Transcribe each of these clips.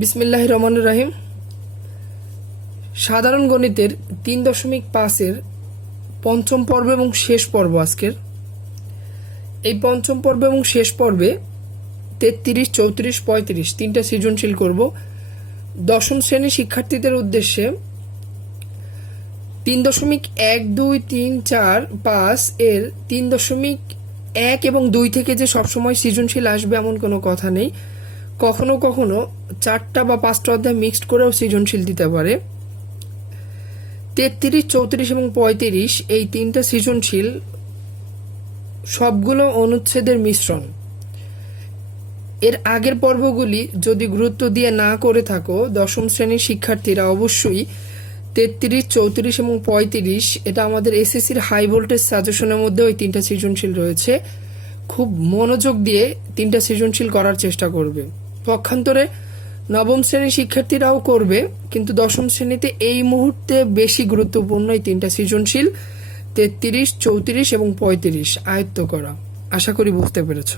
বিসমিল্লাহির রহমানির রহিম। সাধারণ গণিতের 3.5-এর পঞ্চম পর্ব এবং শেষ পর্ব আজকের। এই পঞ্চম পর্ব এবং শেষ পর্বে 33, 34, 35 তিনটা সৃজনশীল করব। দশম শ্রেণীর শিক্ষার্থীদের উদ্দেশ্যে 3.1, 2, 3, 4, 5 এর 3.1 এবং 2 থেকে যে সবসময় সৃজনশীল আসবে এমন কোনো কথা নেই। কখনো কখনো 4টা বা 5টা অধ্যায় মিক্সড করেও সৃজনশীল দিতে পারে। 33, 34 এবং 35 এই তিনটা সৃজনশীল সবগুলো অনুচ্ছেদের মিশ্রণ। এর আগের পর্বগুলি যদি গুরুত্ব দিয়ে না করে থাকো, দশম শ্রেণীর শিক্ষার্থীরা অবশ্যই 33, 34 এবং 35 এটা আমাদের এসএসসির হাই ভোল্টেজ সাজেশনের মধ্যে ওই তিনটা সৃজনশীল রয়েছে। খুব মনোযোগ দিয়ে তিনটা সৃজনশীল করার চেষ্টা করবে। পক্ষান্তরে নবম শ্রেণীর শিক্ষার্থীরাও করবে, কিন্তু দশম শ্রেণীতে এই মুহূর্তে বেশি গুরুত্বপূর্ণ এই তিনটা সৃজনশীল 33, 34 এবং 35 আয়ত্ত করা। আশা করি বুঝতে পেরেছ।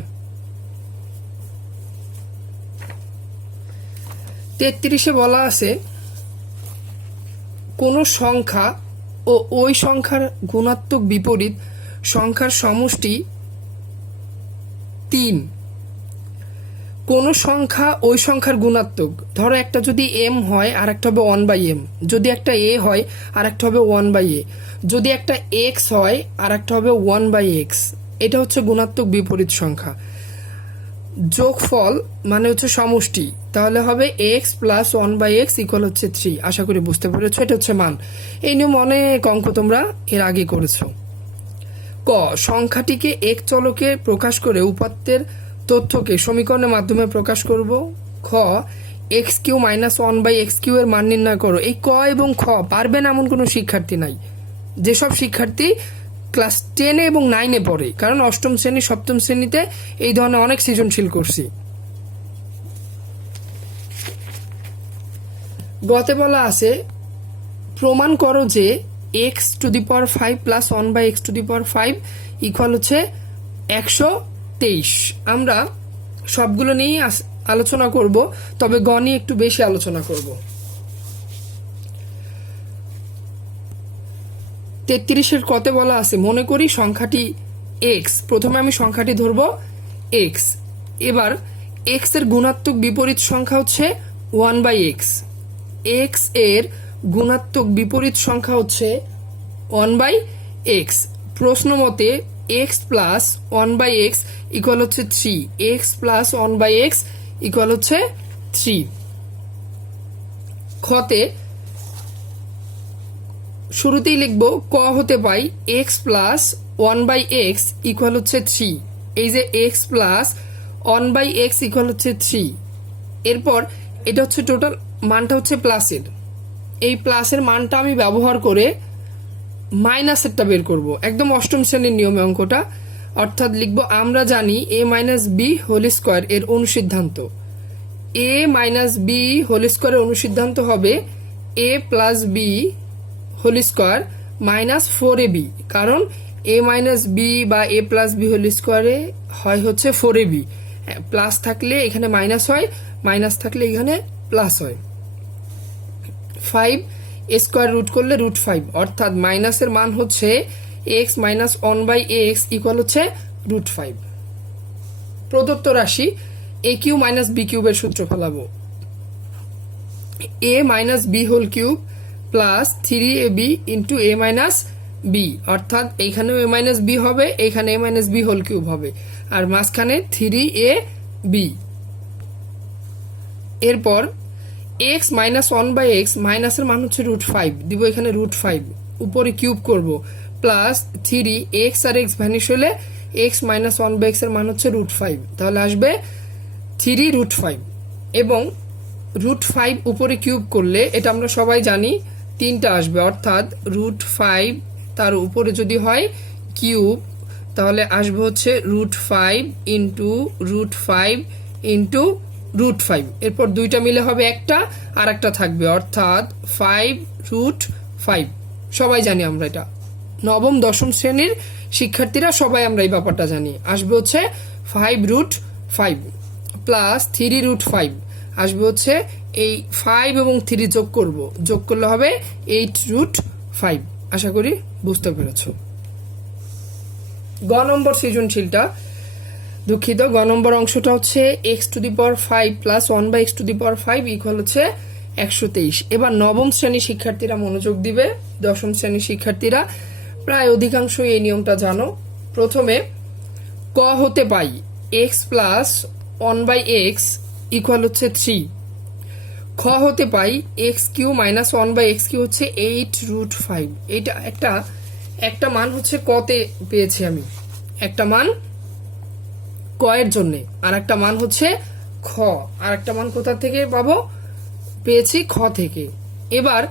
33-এ বলা আছে কোন সংখ্যা ও ওই সংখ্যার গুণাত্মক বিপরীত সংখ্যার সমষ্টি 3। কোন সংখ্যা ওই সংখ্যার গুণাত্মক, ধরো একটা যদি m হয় আর একটা হবে 1/m, যদি একটা a হয় আর একটা হবে 1/a, যদি একটা x হয় আর একটা হবে 1/x, এটা হচ্ছে গুণাত্মক বিপরীত সংখ্যা। যোগফল মানে হচ্ছে সমষ্টি, তাহলে হবে x প্লাস 1/x ইকুয়াল হচ্ছে 3। আশা করি বুঝতে পেরেছো, এটা হচ্ছে মান। এই নিয়ম অনেক অঙ্ক তোমরা এর আগে করেছো। ক, সংখ্যাটিকে এক চলকে প্রকাশ করে উপাত্তের তথ্যকে সমীকরণের মাধ্যমে প্রকাশ করব। খ, x³ - 1/x³ এর মান নির্ণয় করো। এই ক এবং খ পারবে না এমন কোনো শিক্ষার্থী নাই। যেসব শিক্ষার্থী ক্লাস 10 এবং 9-এ পড়ে, কারণ অষ্টম শ্রেণী সপ্তম শ্রেণীতে এই ধরনের অনেক সৃজনশীল করছি। গতে বলা আছে প্রমাণ করো যে x⁵ প্লাস 1/x⁵ ইকুয়াল হচ্ছে 123। আমরা সবগুলো নিয়েই আলোচনা করব, তবে গ নিয়ে একটু বেশি আলোচনা করব। 33-এর কতে বলা আছে মনে করি সংখ্যাটি x। প্রথমে আমি সংখ্যাটি ধরব x। এবার x এর গুণাত্মক বিপরীত সংখ্যা হচ্ছে 1/x। x এর গুণাত্মক বিপরীত সংখ্যা হচ্ছে 1/x। প্রশ্ন মতে x প্লাস 1/x ইকুয়াল হচ্ছে 3। x প্লাস 1/x ইকুয়াল হচ্ছে 3। খতে শুরুতেই লিখব ক হতে পাই x প্লাস 1/x ইকুয়াল হচ্ছে 3। এই যে x প্লাস 1/x ইকুয়াল হচ্ছে 3, এরপর এটা হচ্ছে টোটাল মানটা হচ্ছে প্লাসের। এই প্লাসের মানটা আমি ব্যবহার করে মাইনাসেরটা বের করব, একদম অষ্টম শ্রেণীর নিয়মে অঙ্কটা। অর্থাৎ লিখব আমরা জানি a - b হোল স্কোয়ার এর অনুসিদ্ধান্ত। a - b হোল স্কোয়ারের অনুসিদ্ধান্ত হবে a plus b whole square minus 4ab, কারণ a - b বা a প্লাস b হোল স্কোয়ারে হয় হচ্ছে 4ab। প্লাস থাকলে এখানে মাইনাস হয়, মাইনাস থাকলে এখানে প্লাস হয়। 5 স্কোয়ার রুট করলে √5, অর্থাৎ মাইনাসের মান হচ্ছে x - 1/x ইকুয়াল হচ্ছে √5। প্রদত্ত রাশি a³ - b³ এর সূত্র ফেলাবো। a - b whole cube plus 3ab into a - b, অর্থাৎ এইখানেও a - b হবে, এইখানে a - b হোল কিউব হবে, আর মাঝখানে 3ab। এরপর x - 1/x মাইনাসের মান হচ্ছে √5, দিব এখানে √5, উপরে কিউব করব, প্লাস 3x আর x ভ্যানিশ হলে x - 1/x এর মান হচ্ছে √5, তাহলে আসবে 3√5। এবং √5 উপরে কিউব করলে এটা আমরা সবাই জানি 3টা আসবে, অর্থাৎ √5 তার উপরে যদি হয় কিউব তাহলে আসবে হচ্ছে √5 ইন্টু √5 ইন্টু √5। এরপর দুইটা মিলে হবে একটা, আর একটা থাকবে, অর্থাৎ 5√5। সবাই জানি আমরা এটা, নবম দশম শ্রেণীর শিক্ষার্থীরা সবাই আমরা এই ব্যাপারটা জানি। আসবে হচ্ছে 5√5 প্লাস 3√5 আসবে হচ্ছে এই 5 এবং 3 যোগ করব, যোগ করলে হবে 8√5। আশা করি বুঝতে পেরেছো। গ নম্বর সৃজনশীলটা, দুঃখিত, গ নম্বর অংশটা হচ্ছে x⁵ প্লাস 1/x⁵ ইকুয়াল হচ্ছে 123। এবার নবম শ্রেণী শিক্ষার্থীরা মনোযোগ দিবে, দশম শ্রেণী শিক্ষার্থীরা প্রায় অধিকাংশই এই নিয়মটা জানো। প্রথমে ক হতে পাই x প্লাস 1/x ইকুয়াল হচ্ছে 3। খ হতে পাই x³ মাইনাস 1/x³ হচ্ছে 8√5। এটা একটা মান হচ্ছে কতে পেয়েছি আমি, একটা মান ক এর জন্য, আর একটা মান হচ্ছে খ, আর একটা মান কোথা থেকে পাবো, পেয়েছি খ থেকে। এবার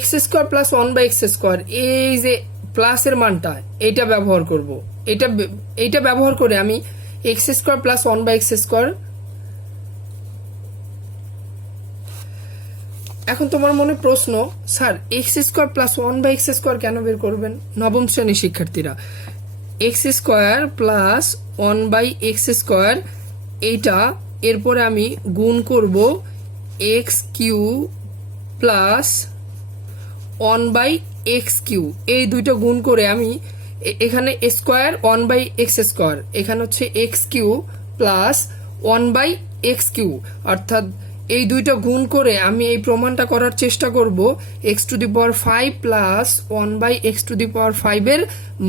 x² প্লাস 1/x², এই যে প্লাসের মানটা, এটা ব্যবহার করব। এটা ব্যবহার করে আমি x² প্লাস 1/x²। এখন তোমার মনে প্রশ্ন, স্যার x² প্লাস 1/x² কেন বের করবেন? নবম শ্রেণীর শিক্ষার্থীরা, x² প্লাস 1/x², এইটা এরপরে আমি গুণ করব x³ প্লাস 1/x³। এই দুইটা গুণ করে আমি এখানে স্কোয়ার 1/x², এখানে হচ্ছে x³ প্লাস 1/x³ অর্থাৎ এই দুইটা গুণ করে আমি এই প্রমাণটা করার চেষ্টা করব x⁵ প্লাস 1/x⁵ এর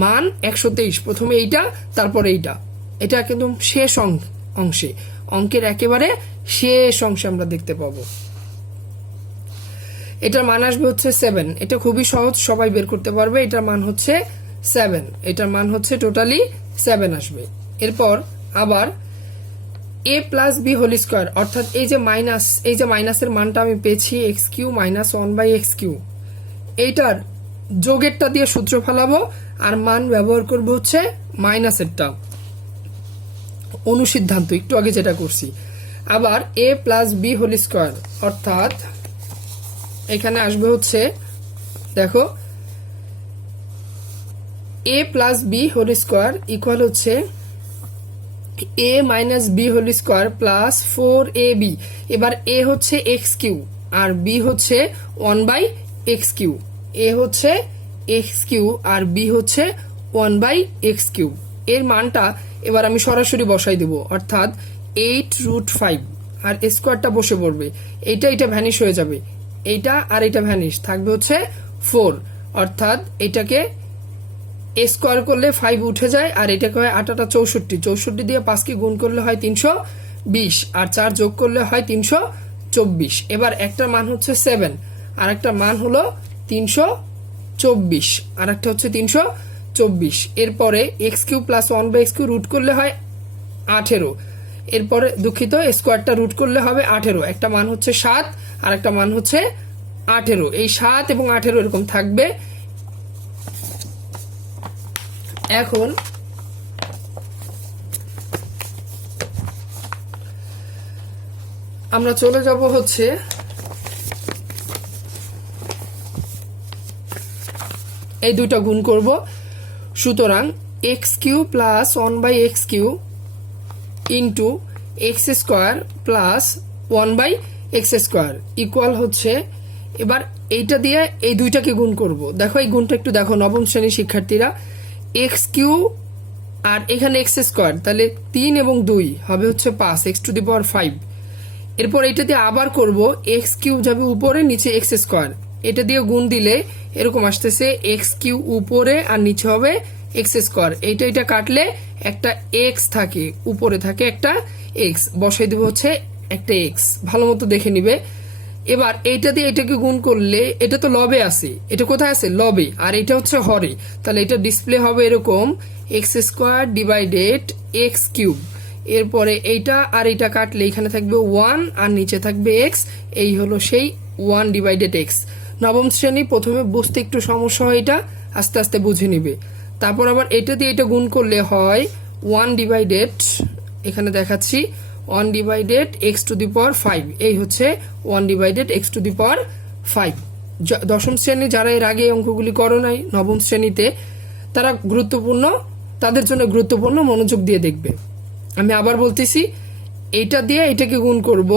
মান 123। প্রথমে এইটা, তারপরে এইটা। এটা কিন্তু শেষ অংশে, অঙ্কের একেবারে শেষ অংশে আমরা দেখতে পাবো। এটার মান আসবে হচ্ছে 7। এটা খুবই সহজ, সবাই বের করতে পারবে। এটার মান হচ্ছে 7, এটার মান হচ্ছে টোটালি 7 আসবে। এরপর আবার a plus b whole square, অর্থাৎ এই যে মাইনাসের মানটা আমি পেয়েছি x³ মাইনাস 1/x³, এইটার যোগেরটা দিয়ে সূত্র ফেলাবো আর মান ব্যবহার করব হচ্ছে মাইনাসেরটা। অনুসিদ্ধান্ত একটু আগে যেটা করছি। আবার a plus b whole square, অর্থাৎ এখানে আসবে হচ্ছে, দেখো, a plus b whole square equal হচ্ছে a minus b whole square plus 4ab। এবার a হচ্ছে x³ আর b হচ্ছে 1/x³। a হচ্ছে x³ আর b হচ্ছে 1/x³। এর মানটা এবার আমি সরাসরি বসাই দেব, অর্থাৎ 8√5, আর স্কোয়ারটা বসে পড়বে। এটা ভ্যানিশ হয়ে যাবে, এইটা আর এটা ভ্যানিশ থাকবে হচ্ছে 4, অর্থাৎ এটাকে স্কোয়ার করলে 5 উঠে যায়, আর এটাকে হয় 8 × 64, 64 দিয়ে 5কে গুণ করলে হয় 320, আর 4 যোগ করলে হয় 324। এবার একটা মান হচ্ছে 7, আর একটা মান হলো 324, আর একটা হচ্ছে 324। এরপরে x³ প্লাস 1/x³ রুট করলে হয় 18। এরপরে দুঃখিত, স্কোয়ারটা রুট করলে হবে 18। একটা মান হচ্ছে 7 আর একটা মান হচ্ছে 18। এই 7 এবং 18 এরকম থাকবে। এখন আমরা চলে যাব হচ্ছে এই দুইটা গুণ করব। সুতরাং x³ plus 1/x³ into x² plus 1/x² equal হচ্ছে, এবার এইটা দিয়ে এই দুইটাকে গুণ করব। দেখো এই গুণটা একটু দেখো নবম শ্রেণীর শিক্ষার্থীরা, x³ আর এখানে x², তাহলে 3 এবং 2 হবে হচ্ছে 5, x⁵। এরপর এটা দিয়ে আবার করব, x³ যাবে উপরে, নিচে x², এটা দিয়ে গুণ দিলে এরকম আসতেছে x³ উপরে আর নিচে হবে x²। এটা কাটলে একটা x থাকে, উপরে থাকে একটা x, বসাই দেবো হচ্ছে একটা x, ভালো মতো দেখে নিবে। এবার এইটা দিয়ে এটাকে গুণ করলে, এটা তো লবে আছে, এটা কোথায় আছে, লবে, আর এটা হচ্ছে হরে, তাহলে এটা ডিসপ্লে হবে এরকম x² ডিভাইডেড x³। এরপরে এইটা আর এটা কাটলে এখানে থাকবে 1 আর নিচে থাকবে x, এই হলো সেই 1 ডিভাইডেড x। নবম শ্রেণী, প্রথমে বুঝতে একটু সমস্যা হয়, এটা আস্তে আস্তে বুঝে নিবে। তারপর আবার এটা দিয়ে এটা গুণ করলে হয় 1 ডিভাইডেড, এখানে দেখাচ্ছি 1 ডিভাইডেড x⁵, এই হচ্ছে 1 ডিভাইডেড x⁵। দশম শ্রেণী যারা এর আগে অঙ্কগুলি করো নাই, নবম শ্রেণীতে তারা তাদের জন্য গুরুত্বপূর্ণ, মনোযোগ দিয়ে দেখবে। আমি আবার বলতেছি, এইটা দিয়ে এটাকে গুণ করব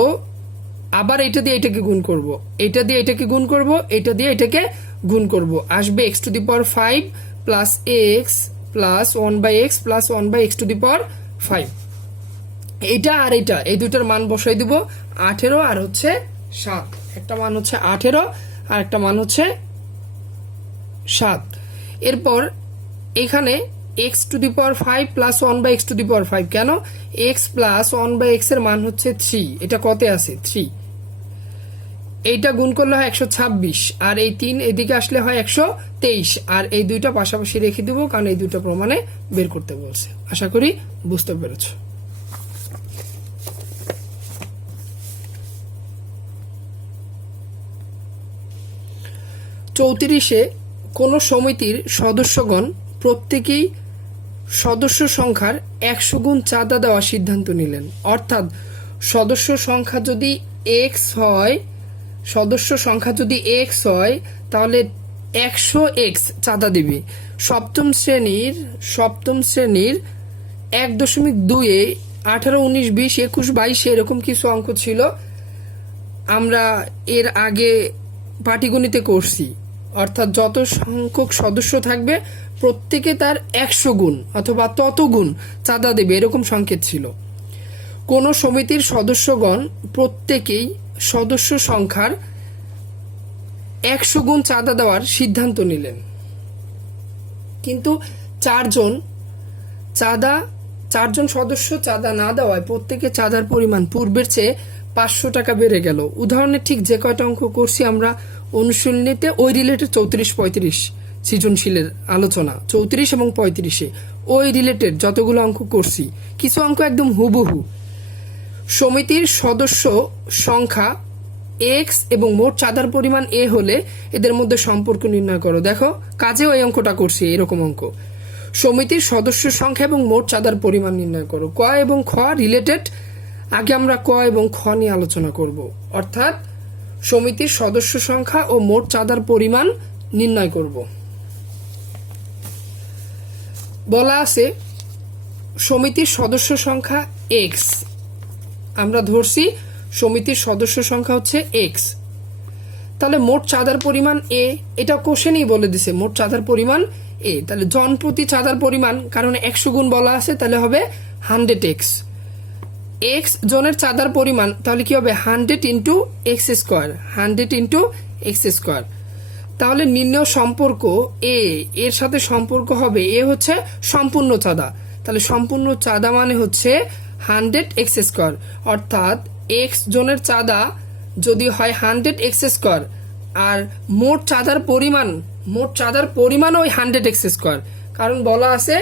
আবার এটা দিয়ে এটাকে গুণ করব, এটা দিয়ে এটাকে গুণ করব, এটা দিয়ে এটাকে গুণ করব, আসবে x to the power 5 plus x plus 1/x plus 1/x to the power 5। এইটা আর এটা এই দুইটার মান বসাই দিব, 18 আর হচ্ছে 7। একটা মান হচ্ছে 18 আর একটা মান হচ্ছে 7। এরপর এখানে x to the power 5 plus 1/x to the power 5, কেন x প্লাস 1/x এর মান হচ্ছে 3, এটা কতে আছে 3, এইটা গুণ করলে হয় 126 আর এই 3 এদিকে আসলে হয় 123 আর এই দুইটা পাশাপাশি রেখে দিব কারণ এই দুইটা প্রমাণে বের করতে বলছে। আশা করি বুঝতে পেরেছো। চৌত্রিশে কোন সমিতির সদস্যগণ প্রত্যেকেই সদস্য সংখ্যার 100 গুণ চাঁদা দেওয়ার সিদ্ধান্ত নিলেন। অর্থাৎ সদস্য সংখ্যা যদি x হয়, সদস্য সংখ্যা যদি x হয় তাহলে 100x চাঁদা দিবে। সপ্তম শ্রেণীর 1.2-এ 18, 19, 20, 21, 22 এরকম কিছু অঙ্ক ছিল, আমরা এর আগে পাটিগণিতে করছি। অর্থাৎ যত সংখ্যক সদস্য থাকবে প্রত্যেকে তার 100 গুণ অথবা তত গুণ চাঁদা দেবে, এরকম সংকেত ছিল। কোন সমিতির সদস্যগণ প্রত্যেকেই সদস্য সংখ্যার 100 গুণ চাঁদা দেওয়ার সিদ্ধান্ত নিলেন, কিন্তু চারজন সদস্য চাঁদা না দেওয়ায় প্রত্যেকে চাঁদার পরিমাণ পূর্বের চেয়ে 500 টাকা বেড়ে গেল। উদাহরণে ঠিক যে কয়টা অঙ্ক করছি আমরা অনুশীলনীতে ওই রিলেটেড 34-35 সৃজনশীলের আলোচনা 34 এবং 35-এ ওই রিলেটেড যতগুলো অঙ্ক করছি, কিছু অঙ্ক একদম হুবহু। সমিতির সদস্য সংখ্যা x এবং মোট চাঁদার পরিমাণ a হলে এদের মধ্যে সম্পর্ক নির্ণয় করো। দেখো কাজেও এই অঙ্কটা করছি, এরকম অঙ্ক। সমিতির সদস্য সংখ্যা এবং মোট চাঁদার পরিমাণ নির্ণয় করো। ক এবং খ রিলেটেড, আগে আমরা ক এবং খ নিয়ে আলোচনা করব। অর্থাৎ সমিতির সদস্য সংখ্যা ও মোট চাঁদার পরিমাণ নির্ণয় করব। বলা আছে সমিতির সদস্য সংখ্যা x, আমরা ধরছি সমিতির সদস্য সংখ্যা হচ্ছে x, তাহলে মোট চাঁদার পরিমাণ a, এটা কোশ্চেনই বলে দিছে মোট চাঁদার পরিমাণ a, তাহলে জন প্রতি চাঁদার পরিমাণ, কারণ 100 গুণ বলা আছে তাহলে হবে 100x। x জনের চাঁদার পরিমাণ তাহলে কি হবে 100 into x square, 100 into x square. তাহলে নির্ণয় সম্পর্ক a এর সাথে সম্পর্ক হবে a হচ্ছে সম্পূর্ণ চাঁদা, তাহলে সম্পূর্ণ চাঁদা মানে হচ্ছে 100x স্কোয়ার। অর্থাৎ x জনের চাঁদা যদি হয় 100x স্কোয়ার আর মোট চাঁদার পরিমাণ ওই 100x স্কোয়ার, কারণ বলা আছে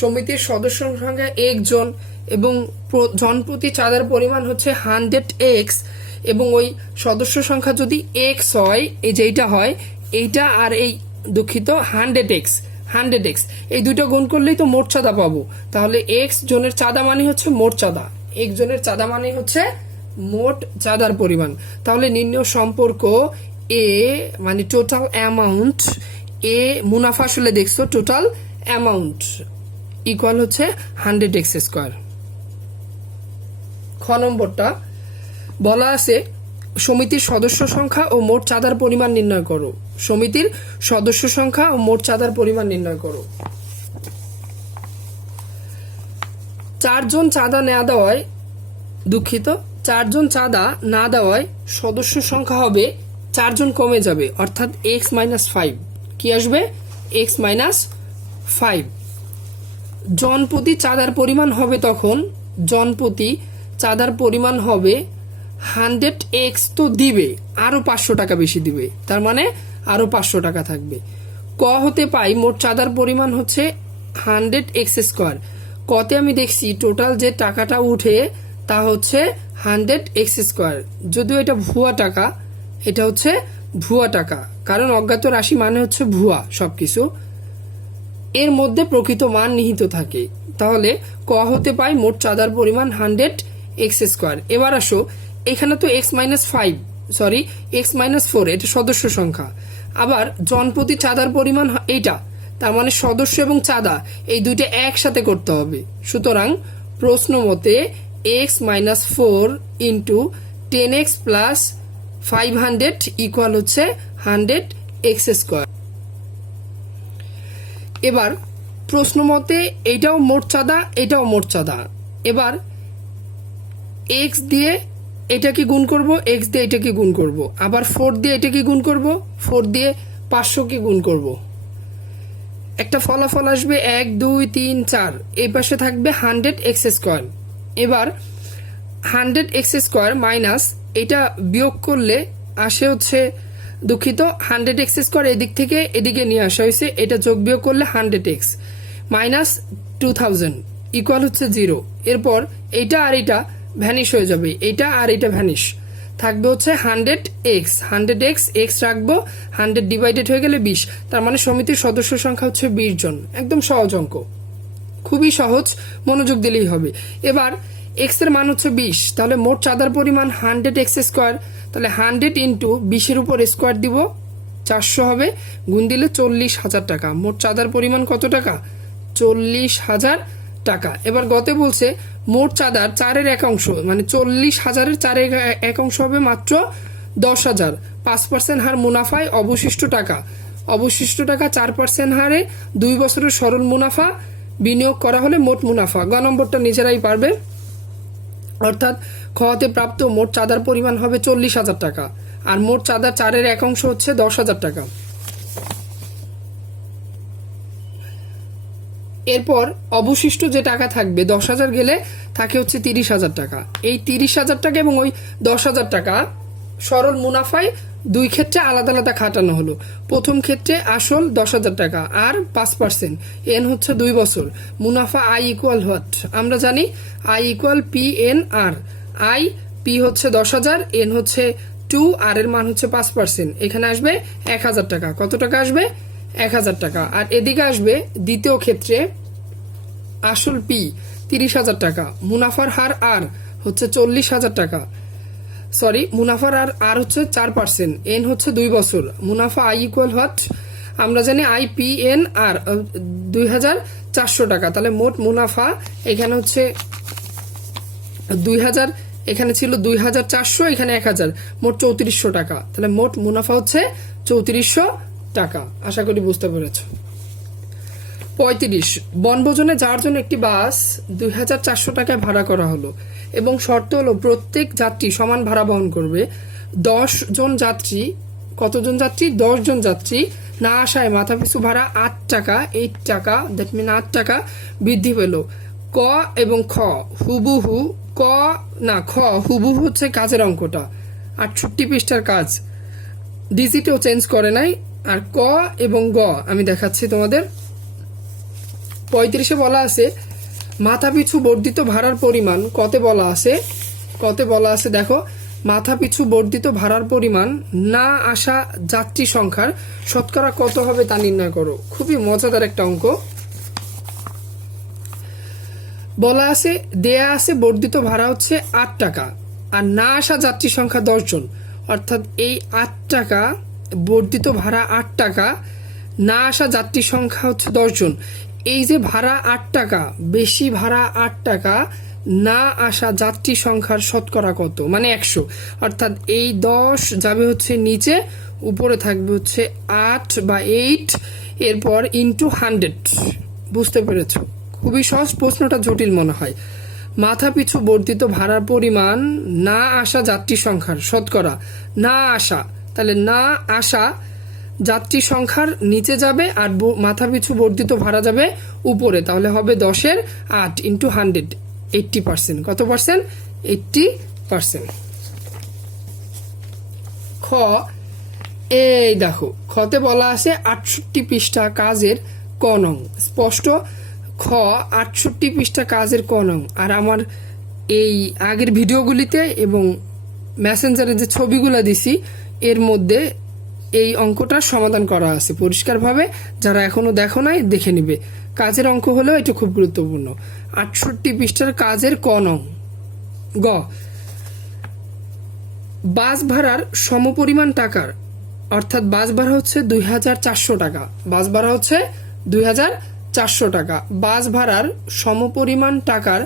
সমিতির সদস্য সংখ্যা 1 জন এবং জন প্রতি চাঁদার পরিমাণ হচ্ছে 100x, এবং ওই সদস্য সংখ্যা যদি x হয়, এই যেইটা হয় এইটা আর এই দুঃখিত 100x এই দুটো গুণ করলেই তো মোট চাঁদা পাবো। তাহলে x জনের চাঁদা মানে হচ্ছে মোট চাঁদা, x জনের চাঁদা মানে হচ্ছে মোট চাঁদার পরিমাণ। তাহলে নির্ণয় সম্পর্ক a মানে টোটাল অ্যামাউন্ট, a মুনাফা আসলে দেখছো টোটাল অ্যামাউন্ট ইকুয়াল হচ্ছে 100x স্কোয়ার। খ নম্বরটা বলা আছে সমিতির সদস্য সংখ্যা ও মোট চাঁদার পরিমাণ নির্ণয় করো। সমিতির সদস্য সংখ্যা ও মোট চাঁদার পরিমাণ নির্ণয় করো। 4 জন চাঁদা না দেওয়ায় সদস্য সংখ্যা হবে 4 জন কমে যাবে, অর্থাৎ x-5 কি আসবে x-5। জন প্রতি চাঁদার পরিমাণ হবে তখন জনপ্রতি চাঁদার পরিমাণ হবে 100x, তো দিবে আরো 500 টাকা বেশি দিবে, তার মানে আরো 500 টাকা থাকবে। ক হতে পাই মোট চাঁদার পরিমাণ হচ্ছে 100x স্কোয়ার। কতে আমি দেখছি টোটাল যে টাকাটা উঠে তা হচ্ছে 100x স্কোয়ার, যদিও এটা ভুয়া টাকা, এটা হচ্ছে ভুয়া টাকা, কারণ অজ্ঞাত রাশি মানে হচ্ছে ভুয়া সবকিছু, এর মধ্যে প্রকৃত মান নিহিত থাকে। তাহলে ক হতে পাই মোট চাঁদার পরিমাণ 100x স্কোয়ার। এবার আসো এখানে তো x-4 এটা সদস্য সংখ্যা, আবার জনপ্রতি চাঁদার পরিমাণ এইটা, তার মানে সদস্য এবং চাঁদা এই দুইটা একসাথে করতে হবে। সুতরাং প্রশ্ন মতে x-4 into 10x plus 500 equal হচ্ছে 100x²। এবার প্রশ্ন মতে এটাও মোট চাঁদা, এটাও মোট চাঁদা। এবার x দিয়ে এটাকে গুণ করব, x দিয়ে এটাকে গুণ করব, আবার 4 দিয়ে এটাকে গুণ করব, 4 দিয়ে 500কে গুণ করব। একটা ফলাফল আসবে 1 2 3 4, এই পাশে থাকবে 100x²। এবার 100x² মাইনাস এটা বিয়োগ করলে আসে হচ্ছে, দুঃখিত, 100x² এদিক থেকে এদিকে নিয়ে আসা হয়েছে, এটা যোগ বিয়োগ করলে 100x মাইনাস 2000 ইকুয়াল হচ্ছে 0। এরপর এইটা আর এটা ভ্যানিশ হয়ে যাবে, এইটা আর এটা ভ্যানিশ থাকবে হচ্ছে 100x, 100x x রাখবো, 100 ডিভাইডেড হয়ে গেলে 20, তার মানে সমিতির সদস্য সংখ্যা হচ্ছে 20 জন। একদম সহজ অঙ্ক, খুবই সহজ, মনোযোগ দিলেই হবে। এবার x এর মান হচ্ছে 20, তাহলে মোট চাঁদার পরিমাণ 100x², তাহলে 100 ইন্টু 20-এর উপর স্কোয়ার দিব, 400 হবে, গুণ দিলে 40,000 টাকা। মোট চাঁদার পরিমাণ কত টাকা? 40,000 টাকা। এবার গতে বলছে মোট চাঁদার 4-এর 1 অংশ, মানে 40,000-এর 4-এর 1 অংশ হবে মাত্র 10,000। 5% হার মুনাফায় অবশিষ্ট টাকা, অবশিষ্ট টাকা 4% হারে 2 বছরের সরল মুনাফা বিনিয়োগ করা হলে মোট মুনাফা। গ নম্বরটা নিজেরাই পারবে, অর্থাৎ খতে প্রাপ্ত মোট চাঁদার পরিমাণ হবে 40,000 টাকা, আর মোট চাঁদার 4-এর 1 অংশ হচ্ছে 10,000 টাকা। এরপর অবশিষ্ট যে টাকা থাকবে 10,000 গেলে থাকে হচ্ছে 30,000 টাকা। এই 30,000 টাকা এবং ওই 10,000 টাকা সরল মুনাফায় 2 ক্ষেত্রে আলাদা আলাদা খাটানো হলো। প্রথম ক্ষেত্রে আসল 10,000 টাকা আর 5%, এন হচ্ছে 2 বছর। মুনাফা আই ইকুয়াল হোয়াট? আমরা জানি I equal P N R. I P হচ্ছে 10,000, এন হচ্ছে 2, আর এর মান হচ্ছে 5%। এখানে আসবে 1,000 টাকা। কত টাকা আসবে? 1,000 টাকা। আর এদিকে আসবে দ্বিতীয় ক্ষেত্রে আসল পি 30,000 টাকা, মুনাফার হার আর হচ্ছে 40,000 টাকা, সরি মুনাফার আর হচ্ছে 4%, এন হচ্ছে 2 বছর। মুনাফা আই ইকুয়াল হোয়াট? আমরা জানি আই পি এন আর 2,400 টাকা। তাহলে মোট মুনাফা এখানে হচ্ছে 2,000, এখানে ছিল 2,400, এখানে 1,000, মোট 3,400 টাকা। তাহলে মোট মুনাফা হচ্ছে 3,400 টাকা। আশা করি বুঝতে পেরেছ। 35, বনভোজনে যাওয়ার জন্য একটি বাস 2,400 টাকায় ভাড়া করা হলো এবং শর্ত হলো প্রত্যেক যাত্রী সমান ভাড়া বহন করবে। 10 জন যাত্রী, কতজন যাত্রী? 10 জন যাত্রী না আসায় মাথাপিছু ভাড়া 8 টাকা, 8 টাকা, দ্যাট মিন 8 টাকা বৃদ্ধি পেল। ক এবং খ হুবহু, ক না খ হুবহু হচ্ছে কাজের অঙ্কটা, 68 পৃষ্ঠার কাজ, ডিজিটেও চেঞ্জ করে নাই। আর ক এবং গ আমি দেখাচ্ছি তোমাদের। 35-এ বলা আছে মাথাপিছু বর্ধিত ভাড়ার পরিমাণ, কতে বলা আছে দেখো, মাথাপিছু বর্ধিত ভাড়ার পরিমাণ না আসা যাত্রী সংখ্যার শতকরা কত হবে তা নির্ণয় করো। খুবই মজাদার একটা অঙ্ক। বলা আছে দেয়া আছে বর্ধিত ভাড়া হচ্ছে 8 টাকা আর না আসা যাত্রী সংখ্যা 10 জন, অর্থাৎ এই 8 টাকা বর্ধিত ভাড়া 8 টাকা, না আসা যাত্রী সংখ্যা হচ্ছে 10 জন। এই যে ভাড়া 8 টাকা, বেশি ভাড়া 8 টাকা, না আসা যাত্রী সংখ্যার শতকরা কত, মানে 100, অর্থাৎ এই 10 যাবে হচ্ছে নিচে, উপরে থাকবে হচ্ছে 8 বা 8, এরপর ইন্টু 100। বুঝতে পেরেছ? খুবই সহজ, প্রশ্নটা জটিল মনে হয়। মাথা পিছু বর্ধিত ভাড়ার পরিমাণ না আসা যাত্রী সংখ্যার শতকরা, না আসা, তাহলে না আসা যাত্রী সংখ্যার নিচে যাবে আর মাথা পিছু বর্ধিত ভাড়া যাবে উপরে, তাহলে হবে 10-এর 8 ইন্টু 100, 80%। কত পার্সেন্ট? 80%। খ, এই দেখো খতে বলা আছে 68 পৃষ্ঠা কাজের ক নং, স্পষ্ট খ 68 পৃষ্ঠা কাজের ক নং। আর আমার এই আগের ভিডিওগুলিতে এবং মেসেঞ্জারে যে ছবিগুলো দিছি এর মধ্যে এই অঙ্কটার সমাধান করা আছে পরিষ্কারভাবে, যারা এখনো দেখো নাই দেখে নিবে। কাজের অঙ্ক হলেও এটা খুব গুরুত্বপূর্ণ। 68 পৃষ্ঠার কাজের ক নং। গ, বাস ভাড়ার সমপরিমাণ টাকার, অর্থাৎ বাস ভাড়া হচ্ছে 2,400 টাকা, বাস ভাড়া হচ্ছে 2,400 টাকা, বাস ভাড়ার সমপরিমাণ টাকার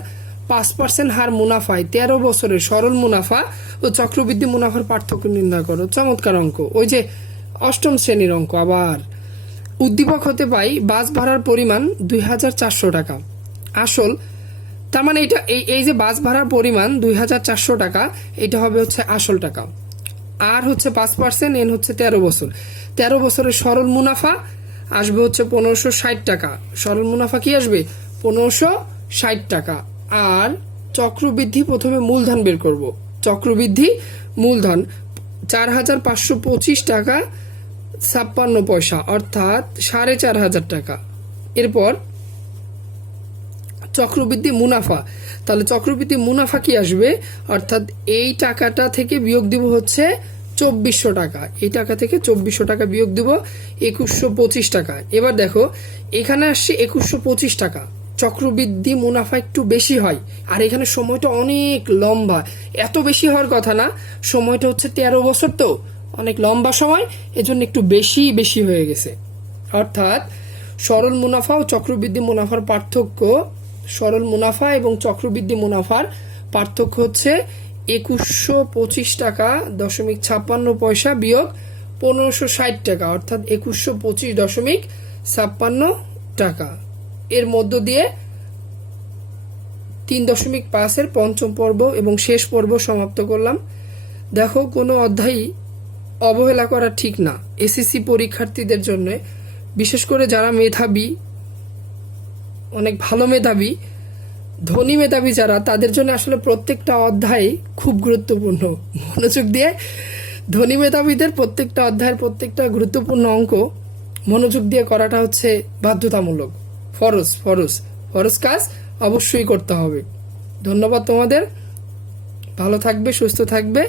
5% হার মুনাফায় 13 বছরের সরল মুনাফা ও চক্রবৃদ্ধি মুনাফার পার্থক্য নির্ণয় করো। চমৎকার অঙ্ক, ওই যে অষ্টম শ্রেণীর অঙ্ক। আবার উদ্দীপক হতে পাই বাস ভাড়ার পরিমাণ 2400 টাকা। আসল, তার মানে এটা এই যে বাস ভাড়ার পরিমাণ 2400 টাকা, এটা হবে হচ্ছে আসল টাকা। আর হচ্ছে 5%, এন হচ্ছে 13 বছর। 13 বছরের সরল মুনাফা আসবে হচ্ছে 1560 টাকা। সরল মুনাফা কি আসবে? 1560 টাকা। আর চক্রবৃদ্ধি প্রথমে মূলধন বের করব। চক্রবৃদ্ধি মূলধন 4525 টাকা 56 পয়সা, অর্থাৎ 4500 টাকা। এরপর চক্রবৃদ্ধি মুনাফা, তাহলে চক্রবৃদ্ধি মুনাফা কি আসবে? অর্থাৎ এই টাকাটা থেকে বিয়োগ দিব হচ্ছে 2400 টাকা। এই টাকা থেকে 2400 টাকা বিয়োগ দিব 2125 টাকা। এবার দেখো এখানে আসছে 2125 টাকা। চক্রবৃদ্ধি মুনাফা একটু বেশি হয়, আর এখানে সময়টা অনেক লম্বা। এত বেশি হওয়ার কথা না, সময়টা হচ্ছে 13 বছর, তো অনেক লম্বা সময়, এজন্য একটু বেশি হয়ে গেছে। অর্থাৎ সরল মুনাফা ও চক্রবৃদ্ধি মুনাফার পার্থক্য, সরল মুনাফা এবং চক্রবৃদ্ধি মুনাফার পার্থক্য হচ্ছে 2125 টাকা দশমিক 56 পয়সা বিয়োগ 1560 টাকা, অর্থাৎ 2125.56 টাকা। এর মধ্য দিয়ে 3.5-এর পঞ্চম পর্ব এবং শেষ পর্ব সমাপ্ত করলাম। দেখো, কোনো অধ্যায় অবহেলা করা ঠিক না এসএসসি পরীক্ষার্থীদের জন্য, বিশেষ করে যারা মেধাবী, অনেক ভালো মেধাবী, ধনী মেধাবী যারা, তাদের জন্য আসলে প্রত্যেকটা অধ্যায় খুব গুরুত্বপূর্ণ। মনোযোগ দিয়ে ধনী মেধাবীদের প্রত্যেকটা অধ্যায়ের প্রত্যেকটা গুরুত্বপূর্ণ অঙ্ক মনোযোগ দিয়ে করাটা হচ্ছে বাধ্যতামূলক, ফরজ কাজ অবশ্যই করতে হবে। ধন্যবাদ তোমাদের। ভালো থাকবে, সুস্থ থাকবে,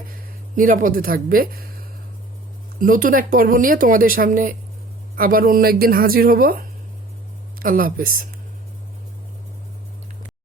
নিরাপদে থাকবে। নতুন এক পর্ব নিয়ে তোমাদের সামনে আবার অন্য একদিন হাজির হব। আল্লাহ হাফেজ।